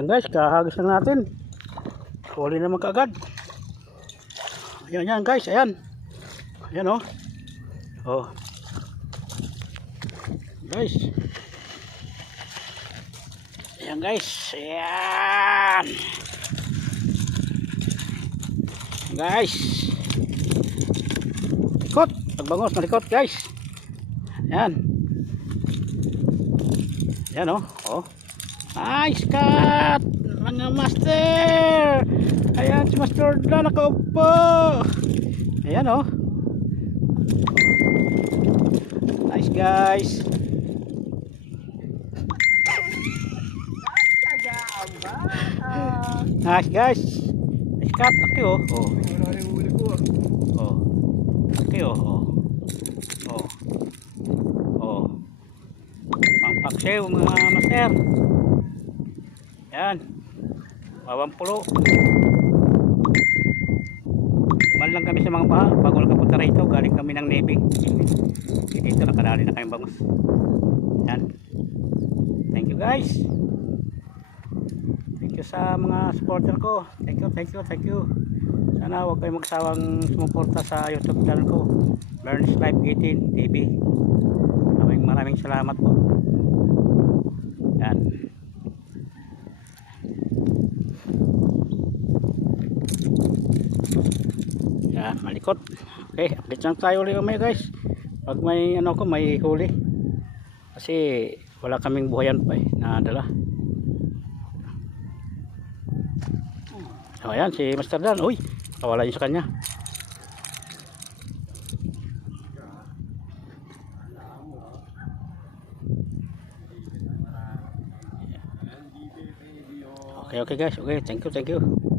Ayan guys, kahagis lang natin. Huli naman kaagad. Ayan, ayan guys, ayan. Ayan oh. Oh. Guys. Ayan guys, ayan. Guys. Likot, pagbangos na likot guys. Ayan. Ayan oh. Oh. Nice cut mga master. Ayan si Master Dan nakaupo. Ayan oh. Nice guys. Nice guys. Nice cut. Okay oh. Oh. Oh. Okay oh. Oh. Oh. Oh. Pangpaksew mga master. Yan. Bawang pulo. Iman lang kami sa mga baha bago nakapunta rito. Galing kami ng Navy. Dito nakadali na kayong bangus. Yan. Thank you guys. Thank you sa mga supporter ko. Thank you, thank you, thank you. Sana huwag kayong magsawang sumuporta sa YouTube channel ko. Burns Life 18 TV. Maraming salamat po. Yan. Yan, malikot. Okay, update lang tayo ulit mamaya guys. Pag may ano ko, may huli. Kasi wala kaming buhayan pa eh, nadala. So ayan, si Master Dan. Uy, kawala yun sa kanya. Okay, okay guys. Okay, thank you, thank you.